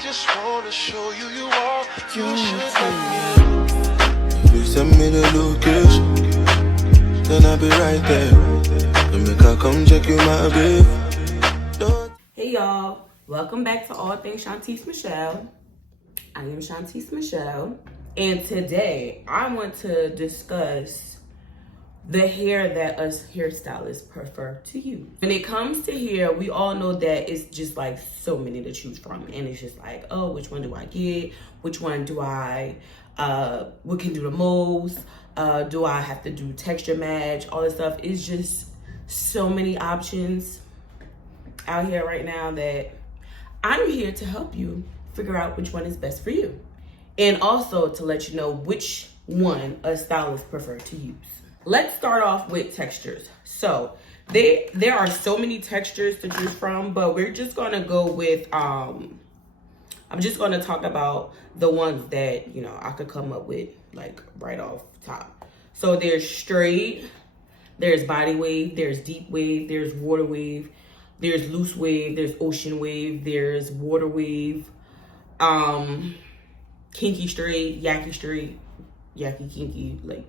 just wanna show you you are. You should let me. If you send me the location, then I'll be right there. And make her come check you, my babe. Hey y'all, welcome back to All Things Shantice Michelle. I am Shantice Michelle, and today I want to discuss the hair that us hairstylists prefer to use. When it comes to hair, we all know that it's just like so many to choose from, and it's just like, oh, which one do I get? Which one do I, what can do the most? Do I have to do texture match? All this stuff. It's just so many options out here right now that I'm here to help you figure out which one is best for you. And also to let you know which one a stylist prefer to use. Let's start off with textures. So there are so many textures to choose from, but we're just gonna go with, I'm just gonna talk about the ones that, you know, I could come up with like right off top. So there's straight, there's body wave, there's deep wave, there's water wave, there's loose wave, there's ocean wave, there's water wave, kinky straight, yaki kinky, like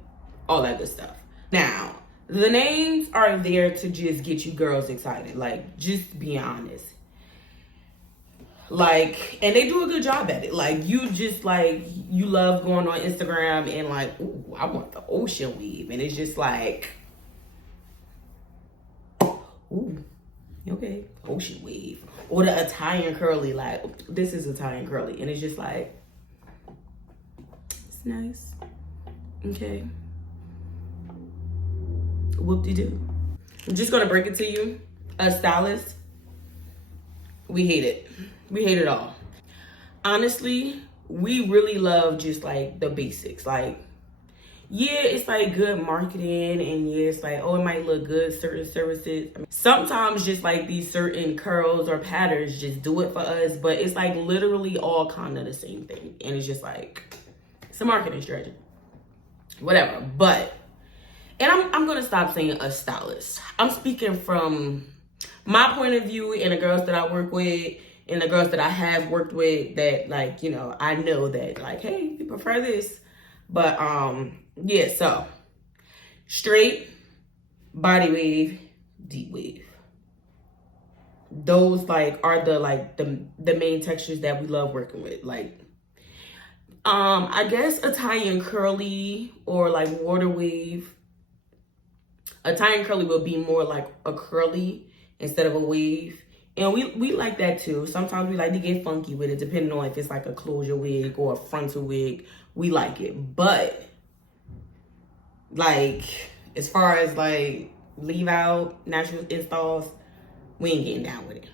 all that good stuff. Now, the names are there to just get you girls excited. Like, just be honest. Like, and they do a good job at it. Like, you just like, you love going on Instagram and like, ooh, I want the ocean wave. And it's just like, ooh, okay, ocean wave. Or the Italian curly, like, this is Italian curly. And it's just like, it's nice. Okay. Whoop-de-doo. I'm just gonna break it to you. A stylist, we hate it. We hate it all. Honestly, we really love just like the basics. Like, yeah, it's like good marketing, and yeah, it's like, oh, it might look good, certain services. I mean, sometimes just like these certain curls or patterns just do it for us, but it's like literally all kind of the same thing. And it's just like, it's a marketing strategy. Whatever, but, and I'm gonna stop saying a stylist. I'm speaking from my point of view and the girls that I work with and the girls that I have worked with that, like, you know, I know that like, hey, you prefer this. But yeah, so straight, body wave, deep wave. Those like are the main textures that we love working with. Like, I guess Italian curly or like water wave. Italian curly will be more like a curly instead of a wave. And we like that too. Sometimes we like to get funky with it, depending on if it's like a closure wig or a frontal wig. We like it. But like, as far as like leave out natural installs, we ain't getting down with it.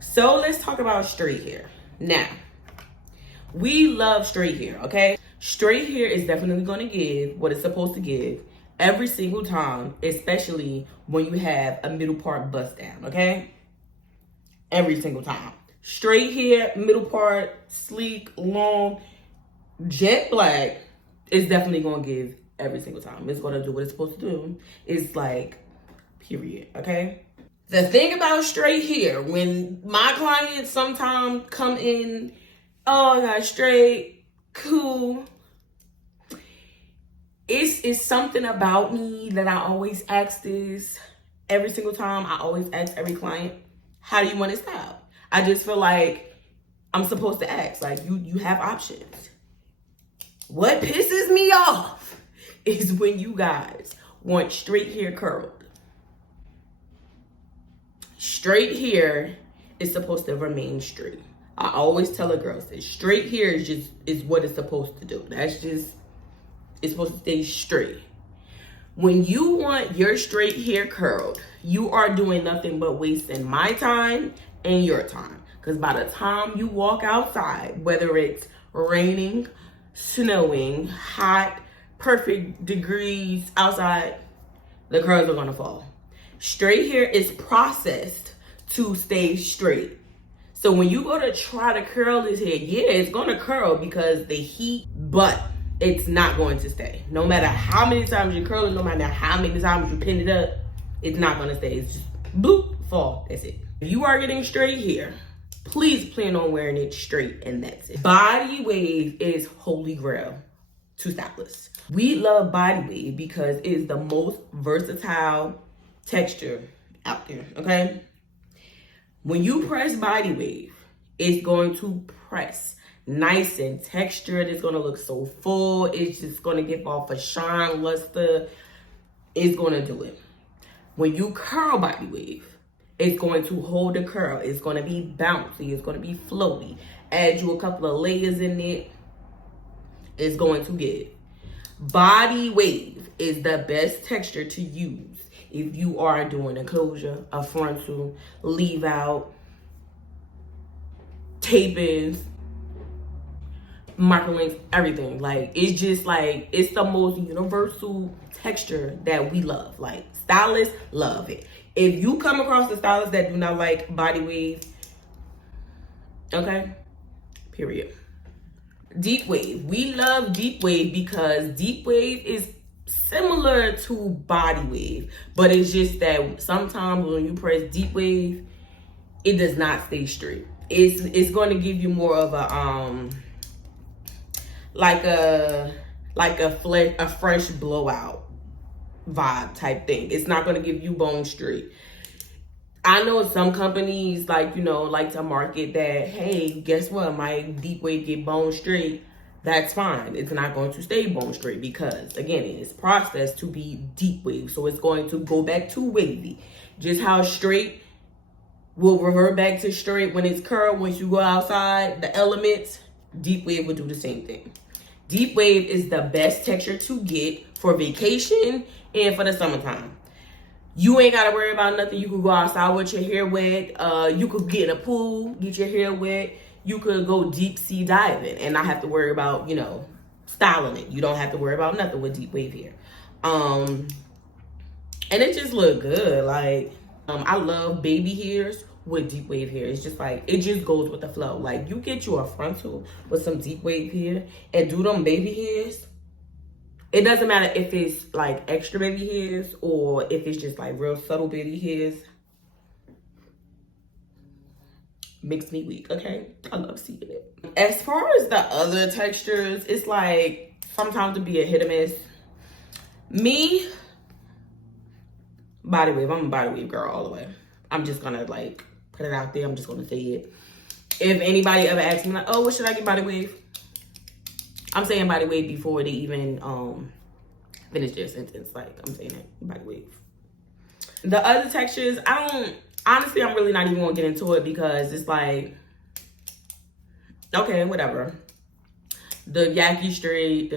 So let's talk about straight hair. Now, we love straight hair, okay? Straight hair is definitely gonna give what it's supposed to give every single time, especially when you have a middle part bust down, okay? Every single time. Straight hair, middle part, sleek, long, jet black is definitely gonna give every single time. It's gonna do what it's supposed to do. It's like, period, okay? The thing about straight hair, when my clients sometimes come in, oh, I got straight, cool. It's something about me that I always ask this every single time. I always ask every client, how do you want it styled? I just feel like I'm supposed to ask. Like, you have options. What pisses me off is when you guys want straight hair curled. Straight hair is supposed to remain straight. I always tell the girls that straight hair is what it's supposed to do. It's supposed to stay straight. When you want your straight hair curled, you are doing nothing but wasting my time and your time. Because by the time you walk outside, whether it's raining, snowing, hot, perfect degrees outside, the curls are gonna fall. Straight hair is processed to stay straight. So when you go to try to curl this hair, yeah, it's gonna curl because the heat, but it's not going to stay. No matter how many times you curl it, no matter how many times you pin it up, it's not gonna stay. It's just bloop, fall, that's it. If you are getting straight hair, please plan on wearing it straight, and that's it. Body wave is holy grail to stylists. We love body wave because it is the most versatile texture out there, okay? When you press body wave, it's going to press nice and textured. It's going to look so full. It's just going to give off a shine, luster. It's going to do it. When you curl body wave, it's going to hold the curl. It's going to be bouncy. It's going to be flowy. Add you a couple of layers in it. It's going to give. Body wave is the best texture to use if you are doing a closure, a frontal, leave out, tape-ins, microlinks, everything. Like, it's just like, it's the most universal texture that we love. Like, stylists love it. If you come across the stylists that do not like body wave, okay, period. Deep wave. We love deep wave because deep wave is similar to body wave, but it's just that sometimes when you press deep wave, it does not stay straight. It's going to give you more of a like a fresh blowout vibe type thing. It's not going to give you bone straight. I know some companies like to market that, hey, guess what? My deep wave get bone straight. That's fine. It's not going to stay bone straight because, again, it is processed to be deep wave. So it's going to go back to wavy. Just how straight will revert back to straight when it's curled. Once you go outside, the elements, deep wave will do the same thing. Deep wave is the best texture to get for vacation and for the summertime. You ain't got to worry about nothing. You could go outside with your hair wet. You could get in a pool, get your hair wet. You could go deep sea diving and not have to worry about, styling it. You don't have to worry about nothing with deep wave hair. And it just look good. Like, I love baby hairs with deep wave hair. It's just like, it just goes with the flow. Like, you get you a frontal with some deep wave hair and do them baby hairs. It doesn't matter if it's like extra baby hairs or if it's just like real subtle baby hairs. Makes me weak, okay? I love seeing it. As far as the other textures, it's like sometimes to be a hit or miss. Me, body wave. I'm a body wave girl all the way. I'm just gonna like put it out there. I'm just gonna say it. If anybody ever asks me like, oh, what should I get body wave? I'm saying body wave before they even finish their sentence. Like, I'm saying it, body wave. The other textures, honestly, I'm really not even gonna get into it because it's like, okay, whatever. The Yaki straight,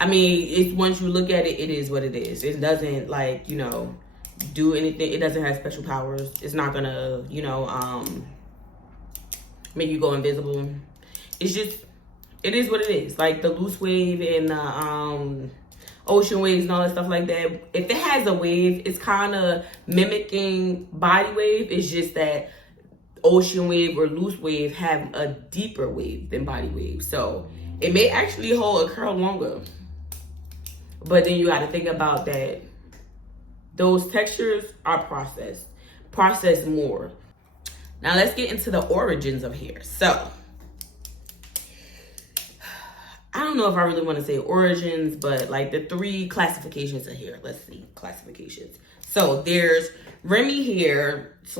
it's once you look at it, it is what it is. It doesn't like, do anything. It doesn't have special powers. It's not gonna, make you go invisible. It's just, it is what it is. Like the loose wave and the ocean waves and all that stuff like that. If it has a wave, it's kind of mimicking body wave. It's just that ocean wave or loose wave have a deeper wave than body wave. So it may actually hold a curl longer. But then you got to think about that. Those textures are processed more. Now let's get into the origins of hair. So I don't know if I really want to say origins, but like the 3 classifications of hair. Let's see, classifications. So there's Remy hair /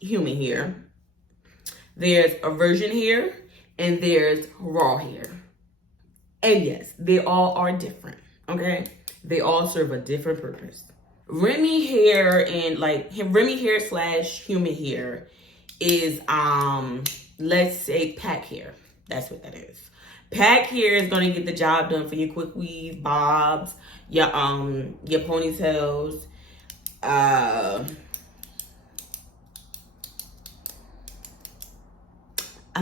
human hair. There's a virgin hair and there's raw hair. And yes, they all are different, okay? They all serve a different purpose. Remy hair and like Remy hair / human hair is, let's say pack hair. That's what that is. Pack hair is gonna get the job done for your quick weave, bobs, your ponytails. I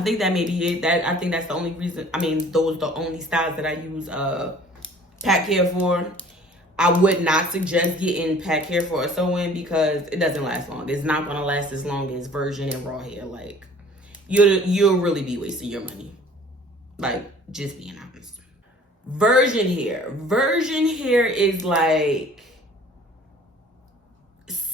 think that may be it. I think that's the only reason. Those are the only styles that I use pack hair for. I would not suggest getting pack hair for a sew-in because it doesn't last long. It's not gonna last as long as virgin and raw hair. Like you'll really be wasting your money. Like, just being honest. Virgin hair. Virgin hair is like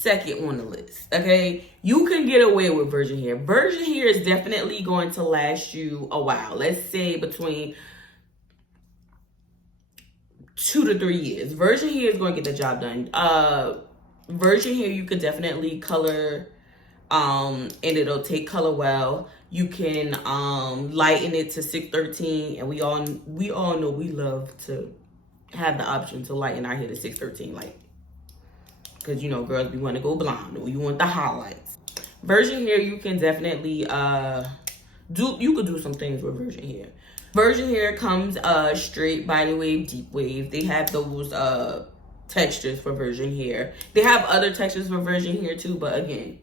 second on the list, okay? You can get away with virgin hair. Virgin hair is definitely going to last you a while. Let's say between 2 to 3 years. Virgin hair is going to get the job done. Virgin hair, you could definitely color, and it'll take color well. You can lighten it to 613, and we all know we love to have the option to lighten our hair to 613, like, because, you know, girls, we want to go blonde, or you want the highlights. Virgin hair, you can definitely you could do some things with virgin hair. Virgin hair comes straight, body wave, deep wave. They have those textures for virgin hair. They have other textures for virgin hair too, but again,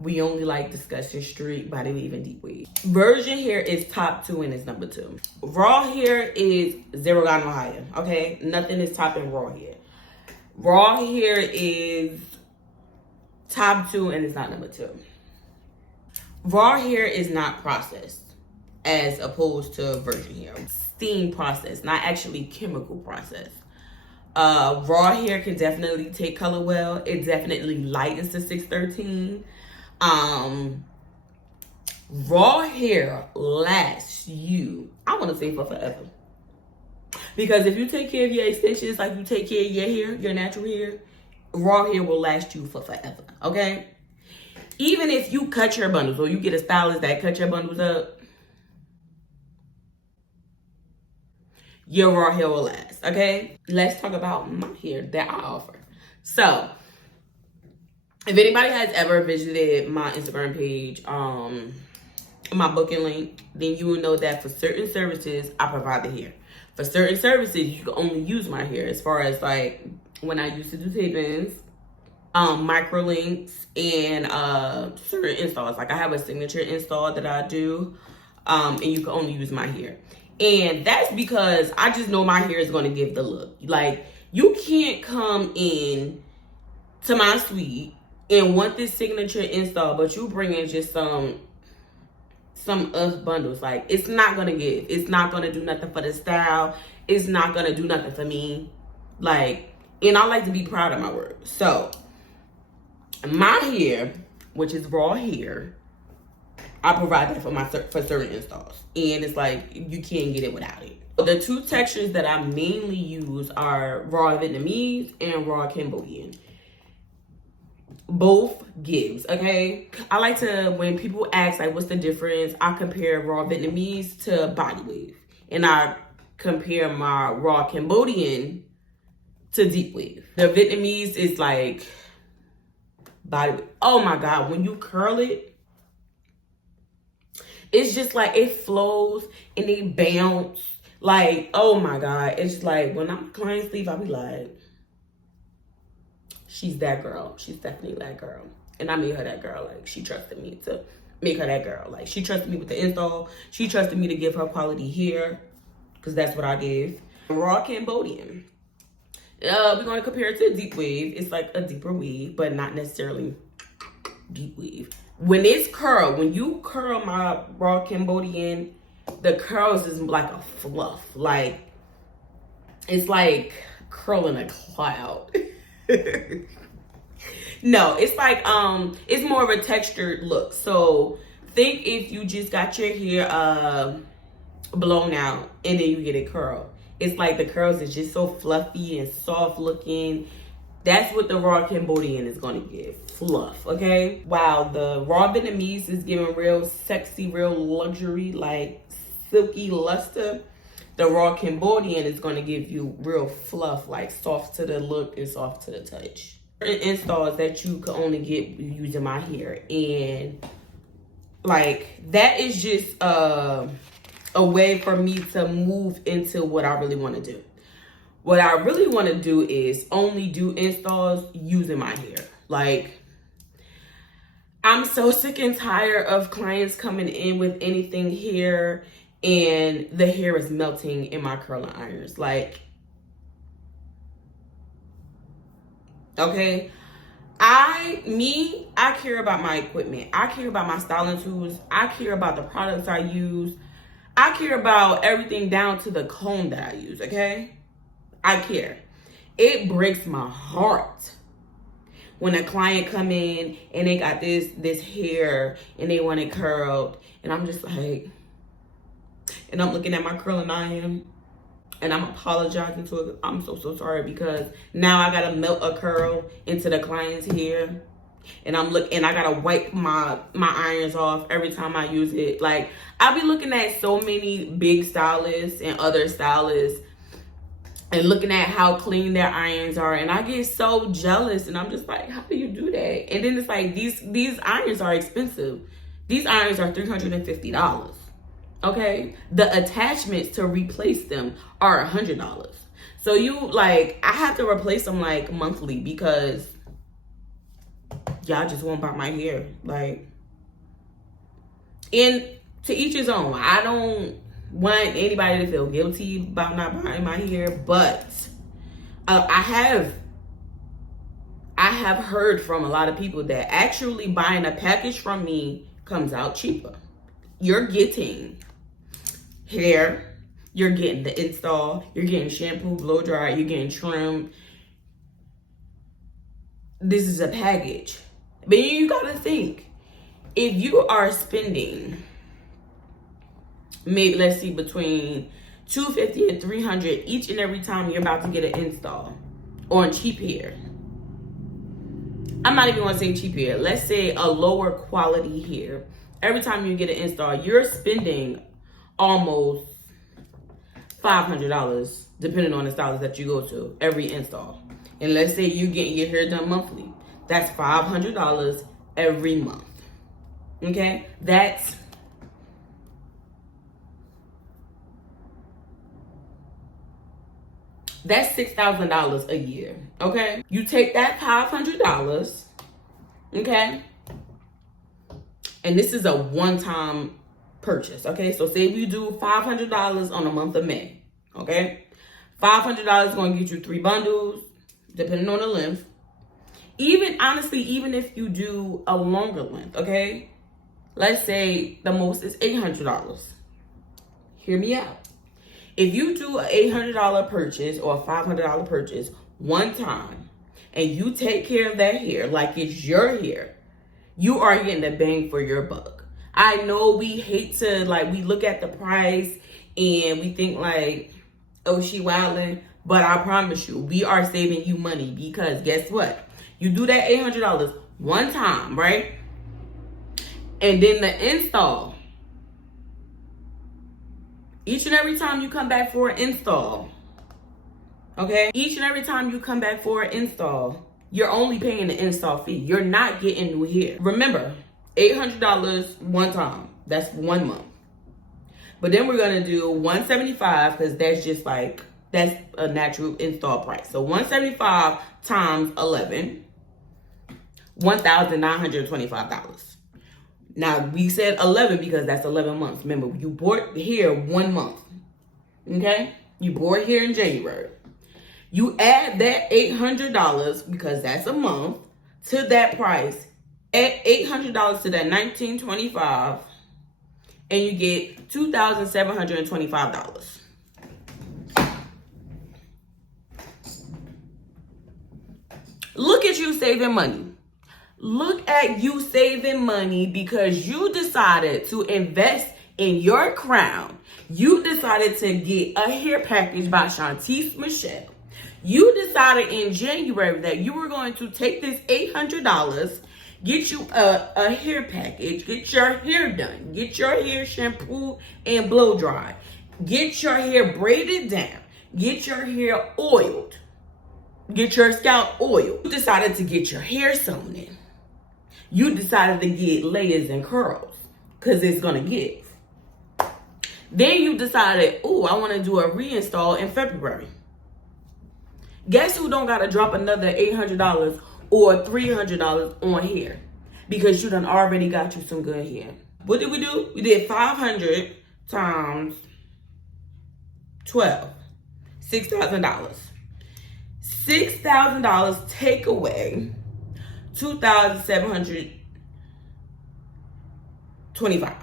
we only like discussing straight, body wave, and deep wave. Virgin hair is top 2 and it's number 2. Raw hair is zero got no higher, okay? Nothing is topping raw hair. Raw hair is top 2 and it's not number 2. Raw hair is not processed as opposed to virgin hair. Steam process, not actually chemical process. Raw hair can definitely take color well. It definitely lightens to 613. Raw hair lasts you, I want to say, for forever. Because if you take care of your extensions like you take care of your hair, your natural hair, raw hair will last you for forever, okay? Even if you cut your bundles or you get a stylist that cut your bundles up, your raw hair will last, okay? Let's talk about my hair that I offer. So, if anybody has ever visited my Instagram page, my booking link, then you will know that for certain services, I provide the hair. For certain services, you can only use my hair. As far as like when I used to do tape-ins, micro links, and certain installs. Like I have a signature install that I do, and you can only use my hair. And that's because I just know my hair is going to give the look. Like, you can't come in to my suite and want this signature install, but you bring in just some bundles. Like, it's not going to give. It's not going to do nothing for the style. It's not going to do nothing for me. Like, and I like to be proud of my work. So, my hair, which is raw hair, I provide that for certain installs. And it's like, you can't get it without it. The 2 textures that I mainly use are raw Vietnamese and raw Cambodian. Both gives, okay? I like to, when people ask, like, what's the difference, I compare raw Vietnamese to body wave. And I compare my raw Cambodian to deep wave. The Vietnamese is like body wave. Oh my God, when you curl it, it's just like it flows and it bounce. Like, oh my God. It's like when I'm client sleeve, I'll be like, she's that girl. She's definitely that girl. And I made her that girl. Like, she trusted me to make her that girl. Like, she trusted me with the install. She trusted me to give her quality hair, because that's what I give. Raw Cambodian. We're going to compare it to deep wave. It's like a deeper weave, but not necessarily deep wave. When it's curled, when you curl my raw Cambodian, the curls is like a fluff. Like, it's like curling a cloud. No, it's like, it's more of a textured look. So think if you just got your hair blown out and then you get it curled. It's like the curls is just so fluffy and soft looking. That's what the raw Cambodian is going to give. Fluff, okay? Wow, the raw Vietnamese is giving real sexy, real luxury, like silky luster. The raw Cambodian is going to give you real fluff, like soft to the look and soft to the touch. Installs that you can only get using my hair. And like, that is just a way for me to move into what I really want to do. What I really want to do is only do installs using my hair. Like, I'm so sick and tired of clients coming in with anything hair and the hair is melting in my curling irons. Like, okay, I care about my equipment. I care about my styling tools. I care about the products I use. I care about everything down to the comb that I use, okay? I care. It breaks my heart when a client come in and they got this hair and they want it curled, and I'm just like, and I'm looking at my curling iron and I'm apologizing to it. I'm so sorry, because now I gotta melt a curl into the client's hair, and I gotta wipe my irons off every time I use it. Like, I be looking at so many big stylists and other stylists and looking at how clean their irons are, and I get so jealous, and I'm just like, how do you do that? And then it's like, these irons are expensive. These irons are $350. Okay, the attachments to replace them are $100. So I have to replace them like monthly, because y'all just won't buy my hair. Like, and to each his own. I don't want anybody to feel guilty about not buying my hair, but I have heard from a lot of people that actually buying a package from me comes out cheaper. You're getting hair, you're getting the install, you're getting shampoo, blow dry, you're getting trim. This is a package. But you gotta think, if you are spending maybe, let's see, between $250 and $300 each and every time you're about to get an install on cheap hair. I'm not even gonna say cheap hair. Let's say a lower quality hair. Every time you get an install, you're spending almost $500, depending on the stylist that you go to, every install. And let's say you getting your hair done monthly. That's $500 every month. Okay? That's $6,000 a year. Okay? You take that $500, okay? And this is a one-time purchase, okay? So say you do $500 on the month of May, okay? $500 is going to get you 3 bundles, depending on the length. Honestly, even if you do a longer length, okay? Let's say the most is $800. Hear me out. If you do an $800 purchase or a $500 purchase one time, and you take care of that hair like it's your hair, you are getting the bang for your buck. I know we hate to, we look at the price and we think like, oh, she wildin', but I promise you, we are saving you money, because guess what? You do that $800 one time, right? And then the install, each and every time you come back for an install, okay? Each and every time you come back for an install, you're only paying the install fee. You're not getting new hair. Remember, $800 one time. That's 1 month. But then we're gonna do $175, because that's just that's a natural install price. So $175 times 11, $1,925. Now, we said 11 because that's 11 months. Remember, you bought hair 1 month, okay? You bought hair in January. You add that $800, because that's a month, to that price. Add $800 to that $1,925, and you get $2,725. Look at you saving money. Look at you saving money, because you decided to invest in your crown. You decided to get a hair package by Shantice Michelle. You decided in January that you were going to take this $800, get you a hair package, get your hair done, get your hair shampooed and blow dried, get your hair braided down, get your hair oiled, get your scalp oiled. You decided to get your hair sewn in. You decided to get layers and curls, because it's going to give. Then you decided, oh, I want to do a reinstall in February. Guess who don't got to drop another $800 or $300 on hair? Because you done already got you some good hair. What did we do? We did 500 times 12. $6,000. $6,000 take away $2,725.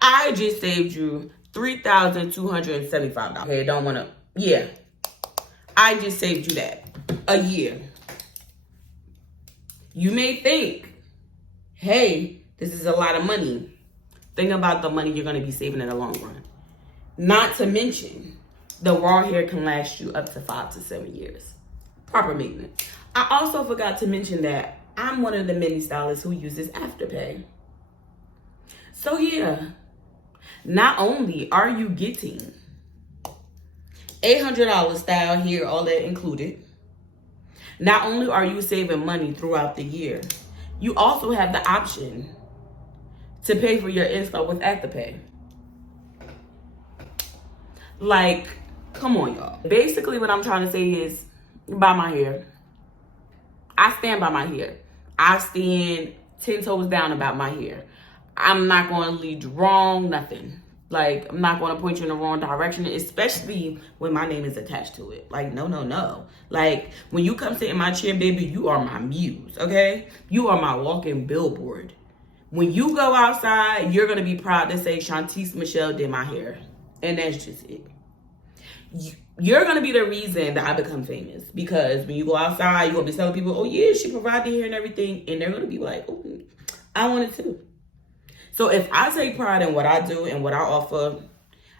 I just saved you $3,275. Okay, don't want to, yeah. I just saved you that a year. You may think, hey, this is a lot of money. Think about the money you're going to be saving in the long run. Not to mention, the raw hair can last you up to 5 to 7 years. Proper maintenance. I also forgot to mention that I'm one of the many stylists who uses Afterpay. So yeah, not only are you getting $800 style hair, all that included, not only are you saving money throughout the year, you also have the option to pay for your install with Afterpay. Like, come on, y'all. Basically, what I'm trying to say is, buy my hair. I stand by my hair. I stand 10 toes down about my hair. I'm not going to lead you wrong, nothing. Like, I'm not going to point you in the wrong direction, especially when my name is attached to it. Like, no, no, no. Like, when you come sit in my chair, baby, you are my muse, okay? You are my walking billboard. When you go outside, you're going to be proud to say, Shantice Michelle did my hair. And that's just it. You're going to be the reason that I become famous. Because when you go outside, you're going to be telling people, oh, yeah, she provided hair and everything. And they're going to be like, oh, I want it too. So if I take pride in what I do and what I offer,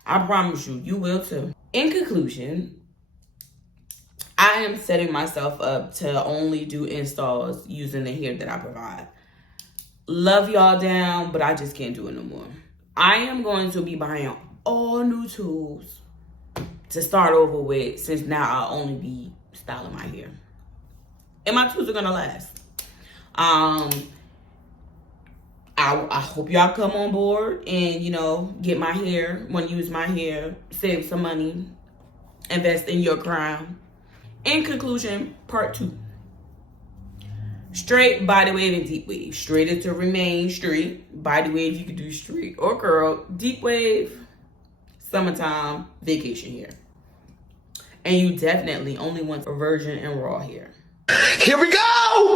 I promise you, you will too. In conclusion, I am setting myself up to only do installs using the hair that I provide. Love y'all down, but I just can't do it no more. I am going to be buying all new tools to start over with, since now I'll only be styling my hair. And my tools are gonna last. I hope y'all come on board and, you know, get my hair, want to use my hair, save some money, invest in your crown. In conclusion, part 2. Straight, body wave, and deep wave. Straight is to remain straight. Body wave, you can do straight or curl. Deep wave, summertime, vacation hair. And you definitely only want a virgin and raw hair. Here we go!